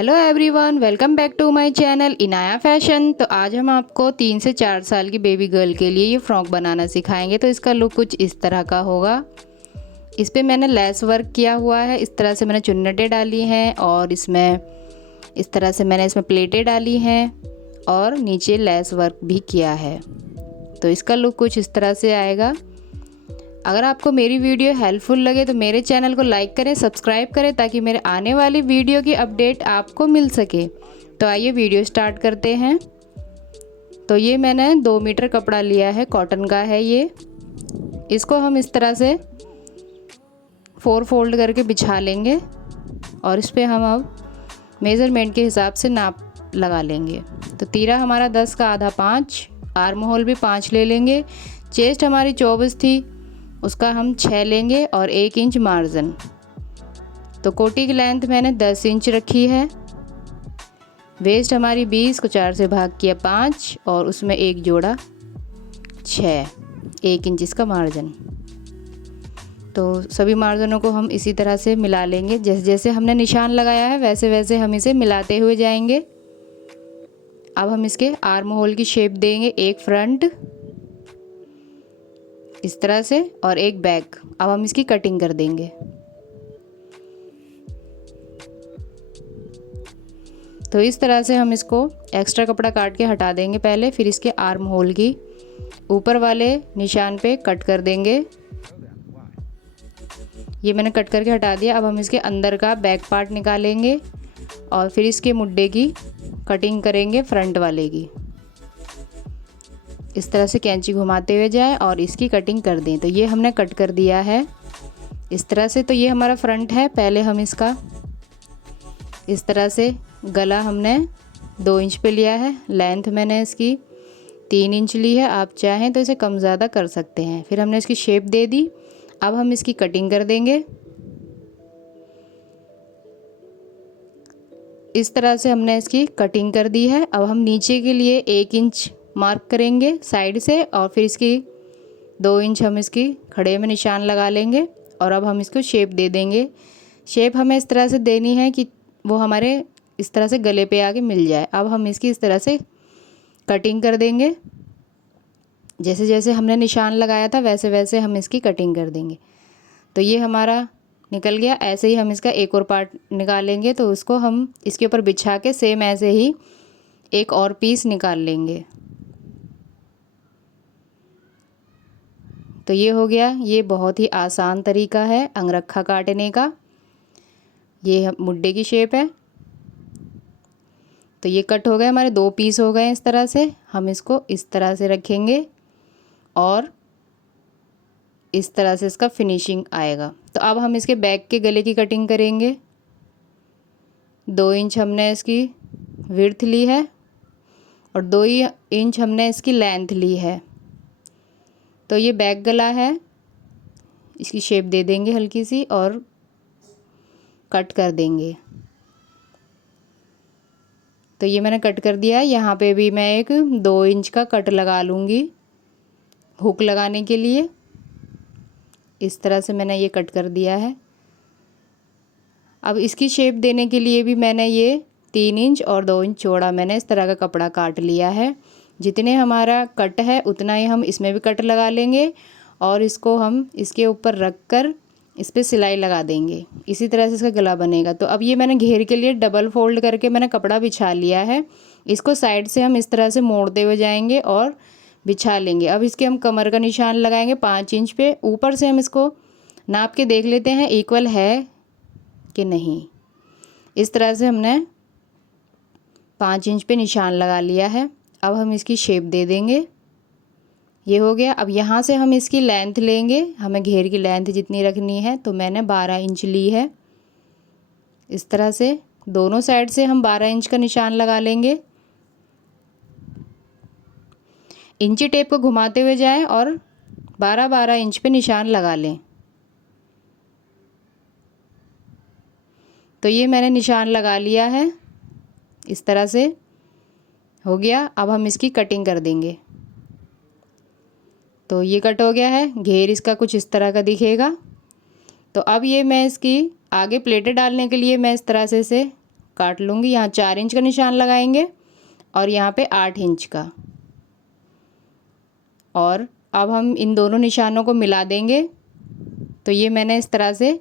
Hello everyone, welcome back to my channel Inaya fashion. तो आज हम आपको 3 से 4 साल की बेबी गर्ल के लिए ये फ्रॉक बनाना सिखाएंगे। तो इसका लुक कुछ इस तरह का होगा। इस पे मैंने लेस वर्क किया हुआ है। इस तरह से मैंने चुन्नटें डाली हैं और इसमें इस तरह से मैंने इसमें प्लेटें डाली हैं और नीचे लेस वर्क भी किया है। तो इसका लुक कुछ इस तरह से आएगा। अगर आपको मेरी वीडियो हेल्पफुल लगे तो मेरे चैनल को लाइक करें, सब्सक्राइब करें ताकि मेरे आने वाली वीडियो की अपडेट आपको मिल सके। तो आइए वीडियो स्टार्ट करते हैं। तो ये मैंने 2 मीटर कपड़ा लिया है, कॉटन का है ये। इसको हम इस तरह से 4 फोल्ड करके बिछा लेंगे और इस पर हम अब मेज़रमेंट के हिसाब से नाप लगा लेंगे। तो तीरा हमारा 10 का आधा 5, आर्म होल भी 5 ले लेंगे। चेस्ट हमारी 24 थी, उसका हम 6 लेंगे और 1 इंच मार्जिन। तो कोटी की लेंथ मैंने 10 इंच रखी है। वेस्ट हमारी 20 को 4 से भाग किया 5 और उसमें एक जोड़ा 6, 1 इंच इसका मार्जिन। तो सभी मार्जिनों को हम इसी तरह से मिला लेंगे। जैसे जैसे हमने निशान लगाया है वैसे वैसे हम इसे मिलाते हुए जाएंगे। अब हम इसके आर्म होल की शेप देंगे, एक फ्रंट इस तरह से और एक बैक। अब हम इसकी कटिंग कर देंगे। तो इस तरह से हम इसको एक्स्ट्रा कपड़ा काट के हटा देंगे पहले, फिर इसके आर्म होल की ऊपर वाले निशान पे कट कर देंगे। ये मैंने कट करके हटा दिया। अब हम इसके अंदर का बैक पार्ट निकालेंगे और फिर इसके मुड्डे की कटिंग करेंगे, फ्रंट वाले की। इस तरह से कैंची घुमाते हुए जाए और इसकी कटिंग कर दें। तो ये हमने कट कर दिया है इस तरह से। तो ये हमारा फ्रंट है। पहले हम इसका इस तरह से गला हमने 2 इंच पे लिया है। लेंथ मैंने इसकी 3 इंच ली है। आप चाहें तो इसे कम ज़्यादा कर सकते हैं। फिर हमने इसकी शेप दे दी। अब हम इसकी कटिंग कर देंगे। इस तरह से हमने इसकी कटिंग कर दी है। अब हम नीचे के लिए 1 इंच मार्क करेंगे साइड से और फिर इसकी 2 इंच हम इसकी खड़े में निशान लगा लेंगे और अब हम इसको शेप दे देंगे। शेप हमें इस तरह से देनी है कि वो हमारे इस तरह से गले पे आके मिल जाए। अब हम इसकी इस तरह से कटिंग कर देंगे। जैसे जैसे हमने निशान लगाया था वैसे वैसे हम इसकी कटिंग कर देंगे। तो ये हमारा निकल गया। ऐसे ही हम इसका एक और पार्ट निकालेंगे। तो उसको हम इसके ऊपर बिछा के सेम ऐसे ही एक और पीस निकाल लेंगे। तो ये हो गया। ये बहुत ही आसान तरीका है अंगरखा काटने का। ये मुड्डे की शेप है। तो ये कट हो गए, हमारे 2 पीस हो गए। इस तरह से हम इसको इस तरह से रखेंगे और इस तरह से इसका फिनिशिंग आएगा। तो अब हम इसके बैक के गले की कटिंग करेंगे। 2 इंच हमने इसकी विड्थ ली है और 2 इंच हमने इसकी लेंथ ली है। तो ये बैक गला है। इसकी शेप दे देंगे हल्की सी और कट कर देंगे। तो ये मैंने कट कर दिया है। यहाँ पे भी मैं एक 2 इंच का कट लगा लूँगी हुक लगाने के लिए। इस तरह से मैंने ये कट कर दिया है। अब इसकी शेप देने के लिए भी मैंने ये 3 इंच और 2 इंच चौड़ा मैंने इस तरह का कपड़ा काट लिया है। जितने हमारा कट है उतना ही हम इसमें भी कट लगा लेंगे और इसको हम इसके ऊपर रख कर इस पर सिलाई लगा देंगे। इसी तरह से इसका गला बनेगा। तो अब ये मैंने घेर के लिए डबल फोल्ड करके मैंने कपड़ा बिछा लिया है। इसको साइड से हम इस तरह से मोड़ते हुए जाएंगे और बिछा लेंगे। अब इसके हम कमर का निशान लगाएंगे 5 इंच पे। ऊपर से हम इसको नाप के देख लेते हैं इक्वल है कि नहीं। इस तरह से हमने 5 इंच पे निशान लगा लिया है। अब हम इसकी शेप दे देंगे। ये हो गया। अब यहाँ से हम इसकी लेंथ लेंगे। हमें घेर की लेंथ जितनी रखनी है तो मैंने 12 इंच ली है। इस तरह से दोनों साइड से हम 12 इंच का निशान लगा लेंगे। इंची टेप को घुमाते हुए जाएं और 12-12 इंच पे निशान लगा लें। तो ये मैंने निशान लगा लिया है। इस तरह से हो गया। अब हम इसकी कटिंग कर देंगे। तो ये कट हो गया है। घेर इसका कुछ इस तरह का दिखेगा। तो अब ये मैं इसकी आगे प्लेटें डालने के लिए मैं इस तरह से इसे काट लूँगी। यहाँ 4 इंच का निशान लगाएंगे और यहाँ पे 8 इंच का। और अब हम इन दोनों निशानों को मिला देंगे। तो ये मैंने इस तरह से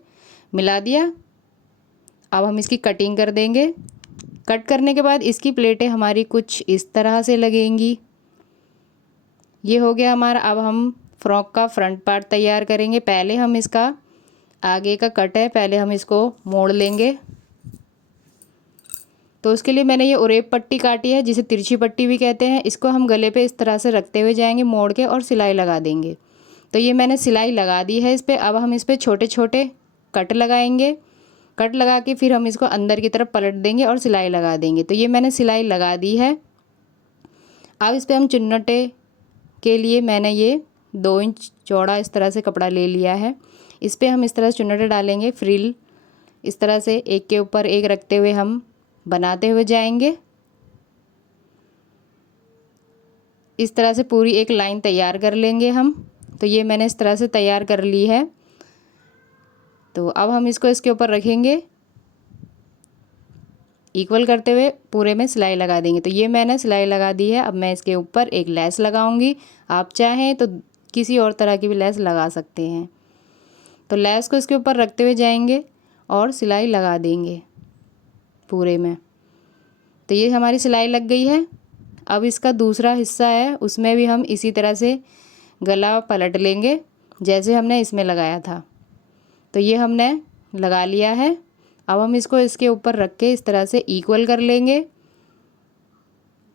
मिला दिया। अब हम इसकी कटिंग कर देंगे। कट करने के बाद इसकी प्लेटें हमारी कुछ इस तरह से लगेंगी। ये हो गया हमारा। अब हम फ्रॉक का फ्रंट पार्ट तैयार करेंगे। पहले हम इसका आगे का कट है, पहले हम इसको मोड़ लेंगे। तो उसके लिए मैंने ये उरेब पट्टी काटी है, जिसे तिरछी पट्टी भी कहते हैं। इसको हम गले पे इस तरह से रखते हुए जाएंगे मोड़ के और सिलाई लगा देंगे। तो ये मैंने सिलाई लगा दी है इस पर। अब हम इस पर छोटे छोटे कट लगाएंगे। कट लगा के फिर हम इसको अंदर की तरफ पलट देंगे और सिलाई लगा देंगे। तो ये मैंने सिलाई लगा दी है। अब इस पर हम चुन्नटे के लिए मैंने ये 2 इंच चौड़ा इस तरह से कपड़ा ले लिया है। इस पर हम इस तरह से चुन्नटे डालेंगे। फ्रिल इस तरह से एक के ऊपर एक रखते हुए हम बनाते हुए जाएंगे। इस तरह से पूरी एक लाइन तैयार कर लेंगे हम। तो ये मैंने इस तरह से तैयार कर ली है। तो अब हम इसको इसके ऊपर रखेंगे, इक्वल करते हुए पूरे में सिलाई लगा देंगे। तो ये मैंने सिलाई लगा दी है। अब मैं इसके ऊपर एक लेस लगाऊंगी। आप चाहें तो किसी और तरह की भी लेस लगा सकते हैं। तो लेस को इसके ऊपर रखते हुए जाएंगे और सिलाई लगा देंगे पूरे में। तो ये हमारी सिलाई लग गई है। अब इसका दूसरा हिस्सा है, उसमें भी हम इसी तरह से गला पलट लेंगे जैसे हमने इसमें लगाया था। तो ये हमने लगा लिया है। अब हम इसको इसके ऊपर रख के इस तरह से इक्वल कर लेंगे।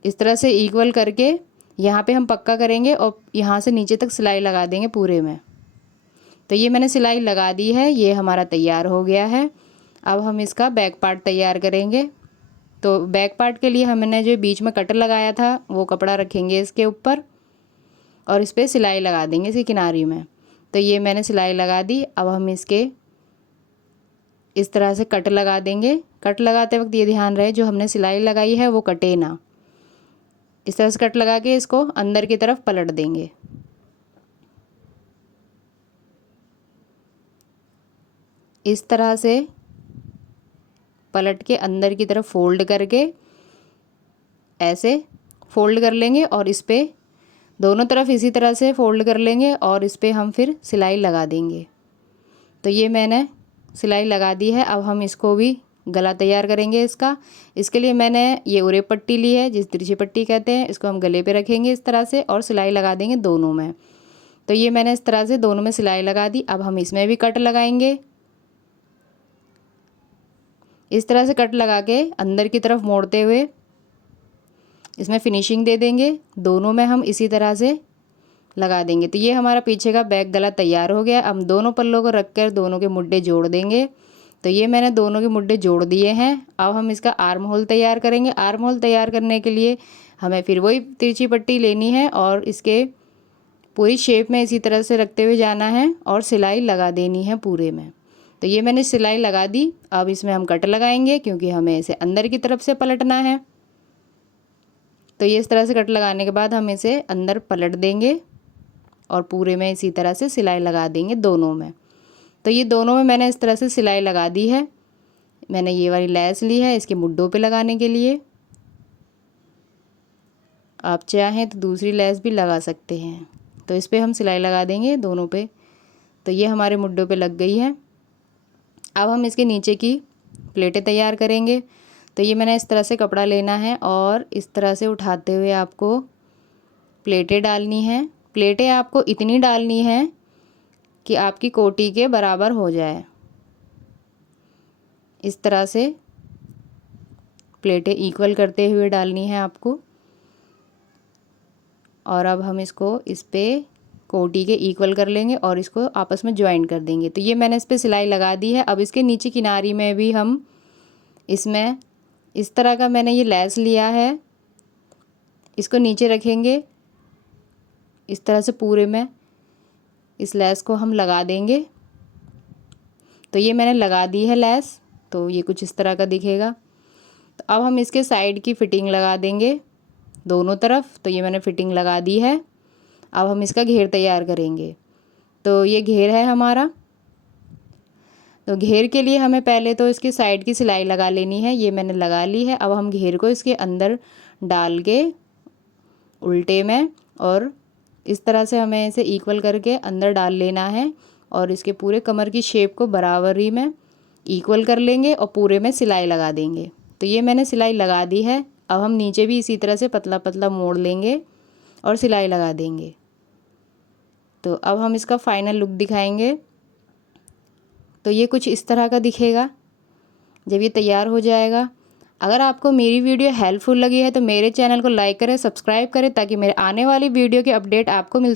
इस तरह से इक्वल करके यहाँ पे हम पक्का करेंगे और यहाँ से नीचे तक सिलाई लगा देंगे पूरे में। तो ये मैंने सिलाई लगा दी है। ये हमारा तैयार हो गया है। अब हम इसका बैक पार्ट तैयार करेंगे। तो बैक पार्ट के लिए हमने जो बीच में कट लगाया था वो कपड़ा रखेंगे इसके ऊपर और इस पर सिलाई लगा देंगे इसकी किनारी में। तो ये मैंने सिलाई लगा दी। अब हम इसके इस तरह से कट लगा देंगे। कट लगाते वक्त ये ध्यान रहे जो हमने सिलाई लगाई है वो कटे ना। इस तरह से कट लगा के इसको अंदर की तरफ पलट देंगे। इस तरह से पलट के अंदर की तरफ फोल्ड करके ऐसे फोल्ड कर लेंगे और इस पे दोनों तरफ इसी तरह से फोल्ड कर लेंगे और इस पे हम फिर सिलाई लगा देंगे। तो ये मैंने सिलाई लगा दी है। अब हम इसको भी गला तैयार करेंगे इसका। इसके लिए मैंने ये उरेब पट्टी ली है, जिस तिरछी पट्टी कहते हैं। इसको हम गले पे रखेंगे इस तरह से और सिलाई लगा देंगे दोनों में। तो ये मैंने इस तरह से दोनों में सिलाई लगा दी। अब हम इसमें भी कट लगाएंगे। इस तरह से कट लगा के अंदर की तरफ मोड़ते हुए इसमें फिनिशिंग दे देंगे। दोनों में हम इसी तरह से लगा देंगे। तो ये हमारा पीछे का बैक गला तैयार हो गया। हम दोनों पल्लों को रख कर दोनों के मुड्डे जोड़ देंगे। तो ये मैंने दोनों के मुड्डे जोड़ दिए हैं। अब हम इसका आर्म होल तैयार करेंगे। आर्म होल तैयार करने के लिए हमें फिर वही तिरछी पट्टी लेनी है और इसके पूरी शेप में इसी तरह से रखते हुए जाना है और सिलाई लगा देनी है पूरे में। तो ये मैंने सिलाई लगा दी। अब इसमें हम कट लगाएंगे क्योंकि हमें इसे अंदर की तरफ से पलटना है। तो ये इस तरह से कट लगाने के बाद हम इसे अंदर पलट देंगे और पूरे में इसी तरह से सिलाई लगा देंगे दोनों में। तो ये दोनों में मैंने इस तरह से सिलाई लगा दी है। मैंने ये वाली लेस ली है इसके मुड्डों पे लगाने के लिए। आप चाहें तो दूसरी लेस भी लगा सकते हैं। तो इस पे हम सिलाई लगा देंगे दोनों पे। तो ये हमारे मुड्डों पे लग गई है। अब हम इसके नीचे की प्लेटें तैयार करेंगे। तो ये मैंने इस तरह से कपड़ा लेना है और इस तरह से उठाते हुए आपको प्लेटें डालनी हैं। प्लेटें आपको इतनी डालनी है कि आपकी कोटी के बराबर हो जाए। इस तरह से प्लेटें इक्वल करते हुए डालनी है आपको। और अब हम इसको इस पे कोटी के इक्वल कर लेंगे और इसको आपस में ज्वाइन कर देंगे। तो ये मैंने इस पे सिलाई लगा दी है। अब इसके नीचे किनारी में भी हम इसमें इस तरह का मैंने ये लेस लिया है, इसको नीचे रखेंगे। इस तरह से पूरे में इस लेस को हम लगा देंगे। तो ये मैंने लगा दी है लेस। तो ये कुछ इस तरह का दिखेगा। तो अब हम इसके साइड की फिटिंग लगा देंगे दोनों तरफ। तो ये मैंने फिटिंग लगा दी है। अब हम इसका घेर तैयार करेंगे। तो ये घेर है हमारा। तो घेर के लिए हमें पहले तो इसकी साइड की सिलाई लगा लेनी है। ये मैंने लगा ली है। अब हम घेर को इसके अंदर डाल के उल्टे में और इस तरह से हमें इसे इक्वल करके अंदर डाल लेना है और इसके पूरे कमर की शेप को बराबरी में इक्वल कर लेंगे और पूरे में सिलाई लगा देंगे। तो ये मैंने सिलाई लगा दी है। अब हम नीचे भी इसी तरह से पतला पतला मोड़ लेंगे और सिलाई लगा देंगे। तो अब हम इसका फाइनल लुक दिखाएंगे। तो ये कुछ इस तरह का दिखेगा जब ये तैयार हो जाएगा। अगर आपको मेरी वीडियो हेल्पफुल लगी है तो मेरे चैनल को लाइक करें, सब्सक्राइब करें ताकि मेरे आने वाली वीडियो के अपडेट आपको मिल